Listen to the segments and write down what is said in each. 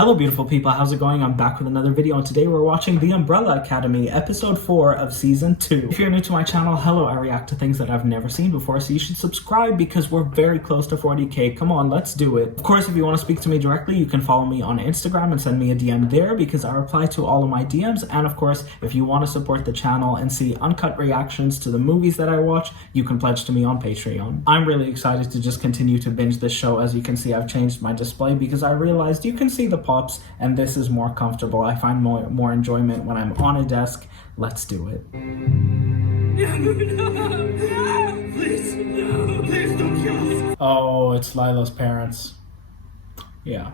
Hello beautiful people, how's it going? I'm back with another video, and today we're watching The Umbrella Academy, episode 4 of season 2. If you're new to my channel, hello, I react to things that I've never seen before, so you should subscribe because we're very close to 40k. Come on, let's do it. Of course, if you want to speak to me directly, you can follow me on Instagram and send me a DM there because I reply to all of my DMs. And of course, if you want to support the channel and see uncut reactions to the movies that I watch, you can pledge to me on Patreon. I'm really excited to just continue to binge this show. As you can see, I've changed my display because I realized you can see the pops and this is more comfortable. I find more enjoyment when I'm on a desk. Let's do it. No, please, no, please don't kill us. Oh, it's Lila's parents. Yeah.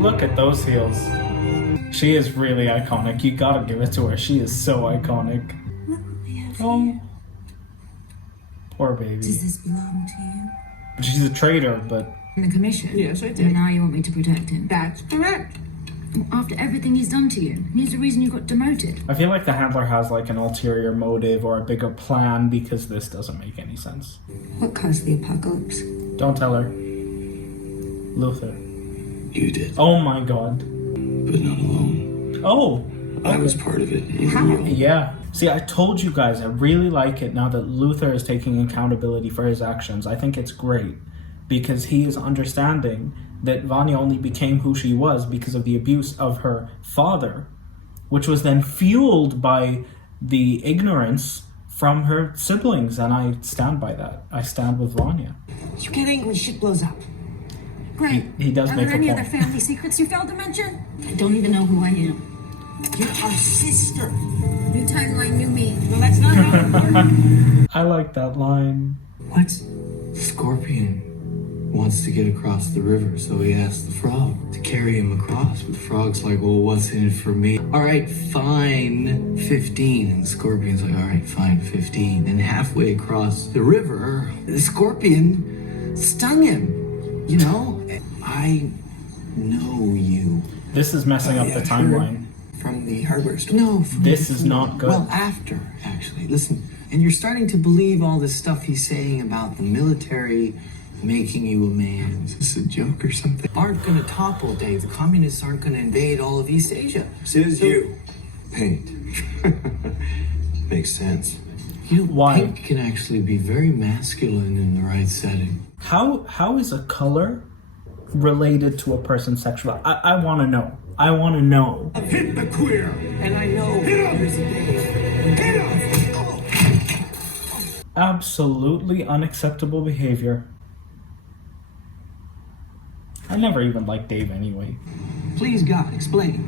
Look at those heels. She is really iconic. You gotta give it to her. She is so iconic. Oh, poor baby. Does this belong to you? She's a traitor, but The commission? Yes, I did. And now you want me to protect him? That's correct. After everything he's done to you, he's the reason you got demoted. I feel like the handler has like an ulterior motive or a bigger plan because this doesn't make any sense. What caused the apocalypse? Don't tell her. Luther. You did, Oh my god. but not alone. Oh. I was part of it. How? Yeah. See, I told you guys, I really like it now that Luther is taking accountability for his actions. I think it's great because he is understanding that Vanya only became who she was because of the abuse of her father, which was then fueled by the ignorance from her siblings, and I stand by that. I stand with Vanya. You get angry when shit blows up. Great. He does Are make there a any point. other family secrets you failed to mention? I don't even know who I am. You're our sister. New timeline, new me. Well, that's not how it works. I like that line. What? Scorpion wants to get across the river, so he asks the frog to carry him across. But the frog's like, well, what's in it for me? All right, fine, 15. And the scorpion's like, all right, fine, 15. And halfway across the river, the scorpion stung him. You know, I know you. This is messing up the timeline. From the hardware store. No, from This is not good. Well, after, actually. Listen, and you're starting to believe all this stuff he's saying about the military making you a man. Is this a joke or something? Aren't gonna topple, Dave. The communists aren't gonna invade all of East Asia. Says you. Paint. Makes sense. You know, Why? pink can actually be very masculine in the right setting. How is a color related to a person's sexual? I want to know. I want to know. Hit the queer. And I know. Hit him. Hit him. Absolutely unacceptable behavior. I never even liked Dave anyway. Please, God, explain.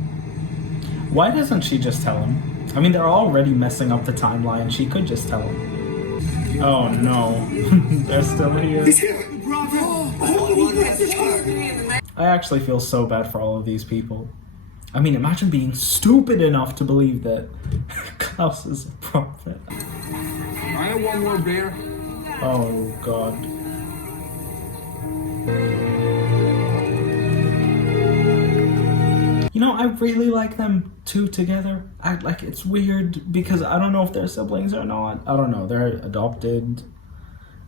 Why doesn't she just tell him? I mean, they're already messing up the timeline. She could just tell him. Oh no. They're still here. He's here. Bravo. I actually feel so bad for all of these people. I mean, imagine being stupid enough to believe that Klaus is a prophet. I have one more beer. Oh god. You know, I really like them two together. It's weird because I don't know if they're siblings or not. I don't know. They're adopted,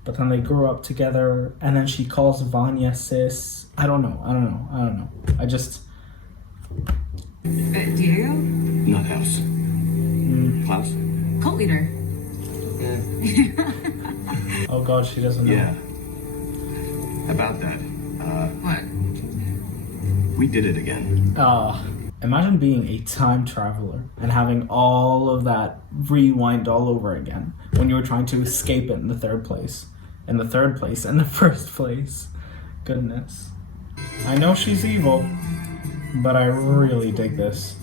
but then they grew up together, and then she calls Vanya sis. I don't know. I just... Diego? Not house. Klaus? Cult leader. Oh god, she doesn't know. Yeah. About that. What? We did it again. Imagine being a time traveler and having all of that rewind all over again when you were trying to escape it in the third place. In the first place. Goodness. I know she's evil, but I really dig this.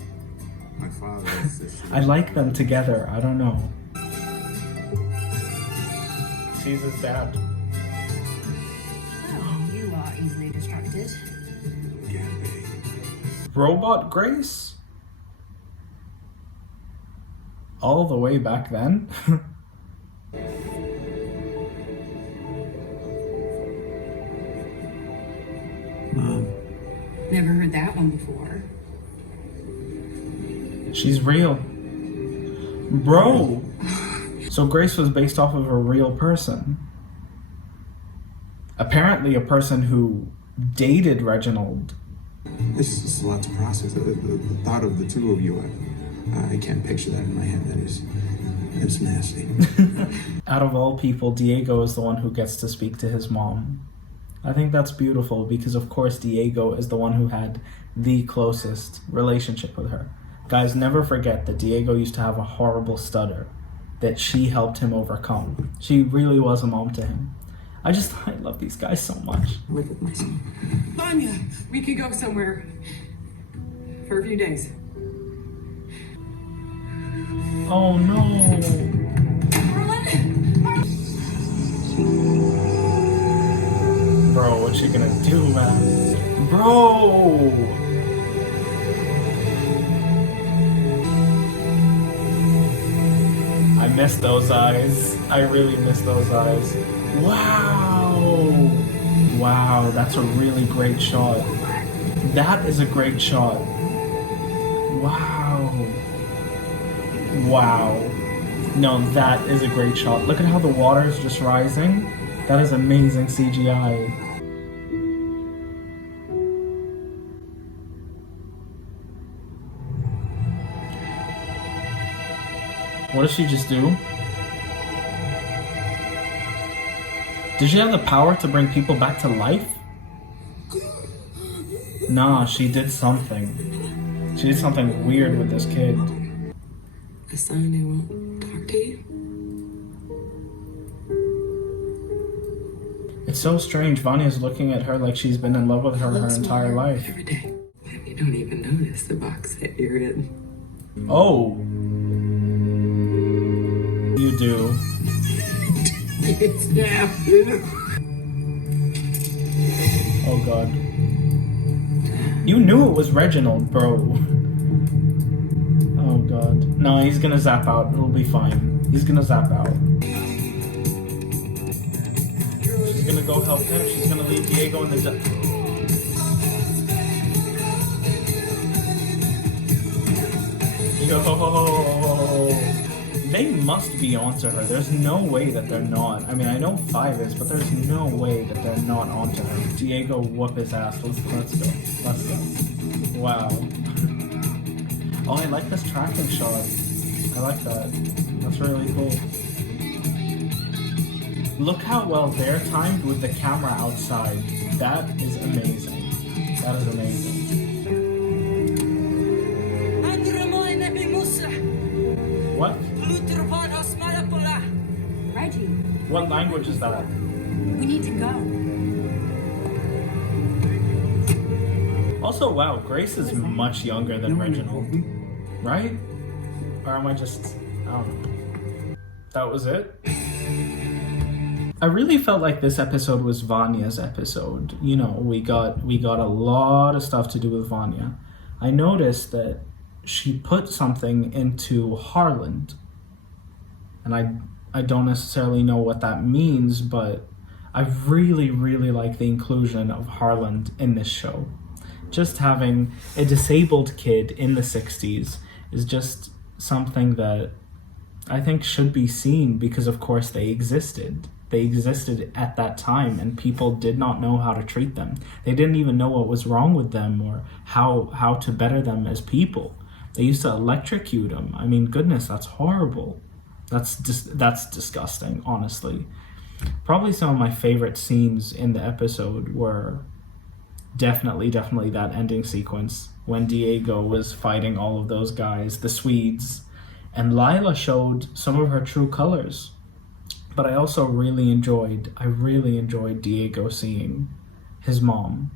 My father and sister. I like them together. I don't know. She's his dad. Oh, you are easily distracted. Can be. Robot Grace? All the way back then? Mom. Never heard that one before. She's real. Bro! So Grace was based off of a real person. Apparently a person who dated Reginald. This is a lot to process. The thought of the two of you, I can't picture that in my head. It's nasty. Out of all people, Diego is the one who gets to speak to his mom. I think that's beautiful because, of course, Diego is the one who had the closest relationship with her. Guys, never forget that Diego used to have a horrible stutter that she helped him overcome. She really was a mom to him. I love these guys so much. Live with my son. Vanya! We could go somewhere for a few days. Oh no. Bro, what you gonna do, man? Bro! I miss those eyes. I really miss those eyes. Wow! Wow, that's a really great shot. That is a great shot. Wow. Wow. No, that is a great shot. Look at how the water is just rising. That is amazing CGI. What did she just do? Did she have the power to bring people back to life? Nah, she did something. She did something weird with this kid. A sign they won't talk to you. It's so strange. Vanya's looking at her like she's been in love with her entire life. Every day. And you don't even notice the box that you're in. Oh. You do. Oh god. You knew it was Reginald, bro. Oh god. No, he's gonna zap out. It'll be fine. He's gonna zap out. She's gonna go help him. She's gonna leave Diego in the Yo. They must be onto her. There's no way that they're not. I mean, I know 5 is, but there's no way that they're not onto her. Diego, whoop his ass. Let's go. Let's go. Wow. Oh, I like this tracking shot. I like that. That's really cool. Look how well they're timed with the camera outside. That is amazing. That is amazing. What? Reggie, What language is that? we need to go. Also, wow, Grace is much younger than Reginald. Right? Or am I just... I don't know. That was it? I really felt like this episode was Vanya's episode. You know, we got a lot of stuff to do with Vanya. I noticed that she put something into Harland. And I don't necessarily know what that means, but I really, really like the inclusion of Harland in this show. Just having a disabled kid in the 60s is just something that I think should be seen because, of course, they existed. They existed at that time and people did not know how to treat them. They didn't even know what was wrong with them or how to better them as people. They used to electrocute them. I mean, goodness, that's horrible. That's disgusting, honestly. Probably some of my favorite scenes in the episode were definitely that ending sequence when Diego was fighting all of those guys, the Swedes, and Lila showed some of her true colors. But I also really enjoyed Diego seeing his mom,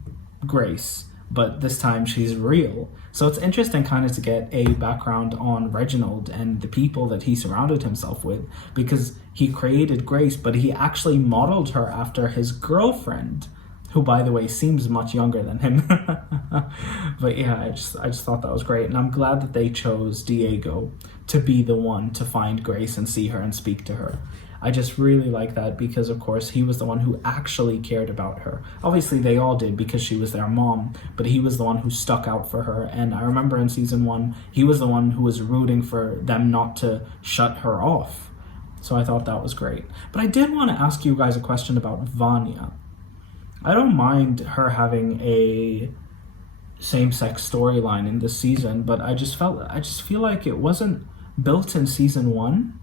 Grace, but this time she's real. So it's interesting kind of to get a background on Reginald and the people that he surrounded himself with, because he created Grace, but he actually modeled her after his girlfriend, who, by the way, seems much younger than him. But yeah, I just thought that was great. And I'm glad that they chose Diego to be the one to find Grace and see her and speak to her. I just really like that because, of course, he was the one who actually cared about her. Obviously, they all did because she was their mom, but he was the one who stuck out for her. And I remember in season 1, he was the one who was rooting for them not to shut her off. So I thought that was great. But I did want to ask you guys a question about Vanya. I don't mind her having a same-sex storyline in this season, but I just feel like it wasn't built in season 1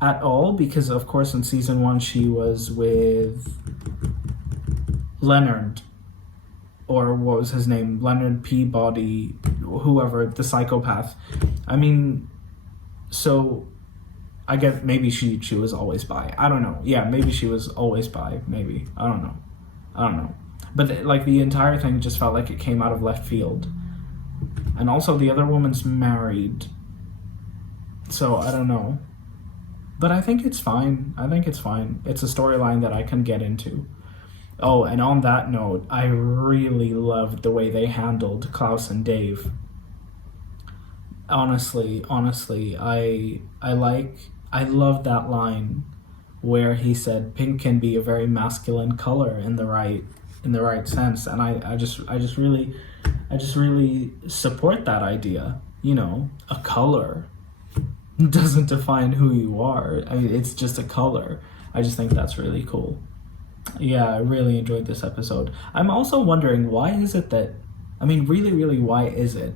at all, because of course in season 1 she was with Leonard, or what was his name, Leonard Peabody, whoever, the psychopath. I mean, so I guess maybe she was always bi. I don't know. Yeah, maybe she was always bi. Maybe. I don't know. But like the entire thing just felt like it came out of left field. And also the other woman's married. So I don't know. But I think it's fine. It's a storyline that I can get into. Oh, and on that note, I really loved the way they handled Klaus and Dave. Honestly, I love that line where he said pink can be a very masculine color in the right sense, and I just really support that idea. You know, a color doesn't define who you are. I mean, it's just a color. I just think that's really cool. Yeah, I really enjoyed this episode. I'm also wondering, why is it that, I mean, really, why is it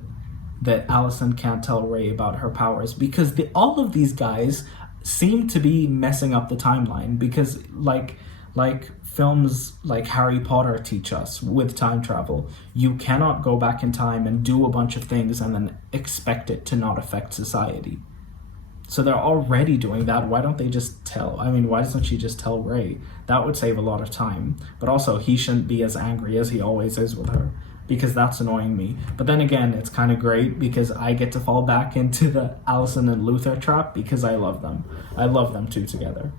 that Allison can't tell Ray about her powers? Because all of these guys seem to be messing up the timeline, because like films like Harry Potter teach us with time travel, you cannot go back in time and do a bunch of things and then expect it to not affect society. So they're already doing that. Why don't they just tell? I mean, why doesn't she just tell Ray? That would save a lot of time. But also, he shouldn't be as angry as he always is with her, because that's annoying me. But then again, it's kind of great because I get to fall back into the Allison and Luther trap, because I love them. I love them two together.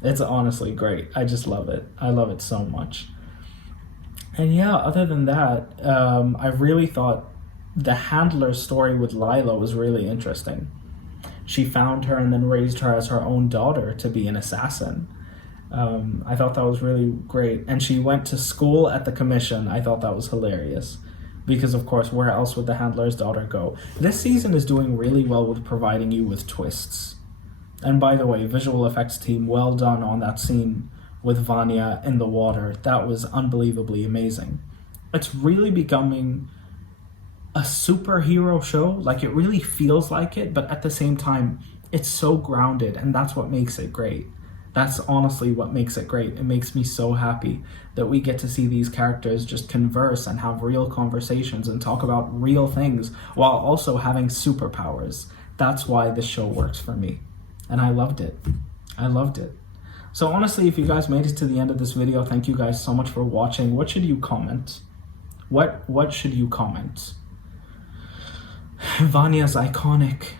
It's honestly great. I just love it. I love it so much. And yeah, other than that, I really thought the handler's story with Lila was really interesting. She found her and then raised her as her own daughter to be an assassin. I thought that was really great. And she went to school at the commission. I thought that was hilarious. Because, of course, where else would the handler's daughter go? This season is doing really well with providing you with twists. And by the way, visual effects team, well done on that scene with Vanya in the water. That was unbelievably amazing. It's really becoming a superhero show. Like, it really feels like it, but at the same time, it's so grounded, and that's what makes it great. That's honestly what makes it great. It makes me so happy that we get to see these characters just converse and have real conversations and talk about real things while also having superpowers. That's why this show works for me. And I loved it. So honestly, if you guys made it to the end of this video, thank you guys so much for watching. What should you comment? What should you comment? Vanya's iconic.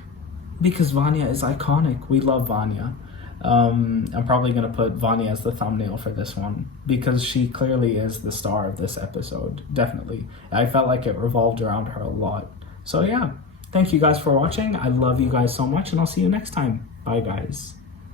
Because Vanya is iconic. We love Vanya. I'm probably going to put Vanya as the thumbnail for this one, because she clearly is the star of this episode. Definitely. I felt like it revolved around her a lot. So yeah, thank you guys for watching. I love you guys so much, and I'll see you next time. Bye guys.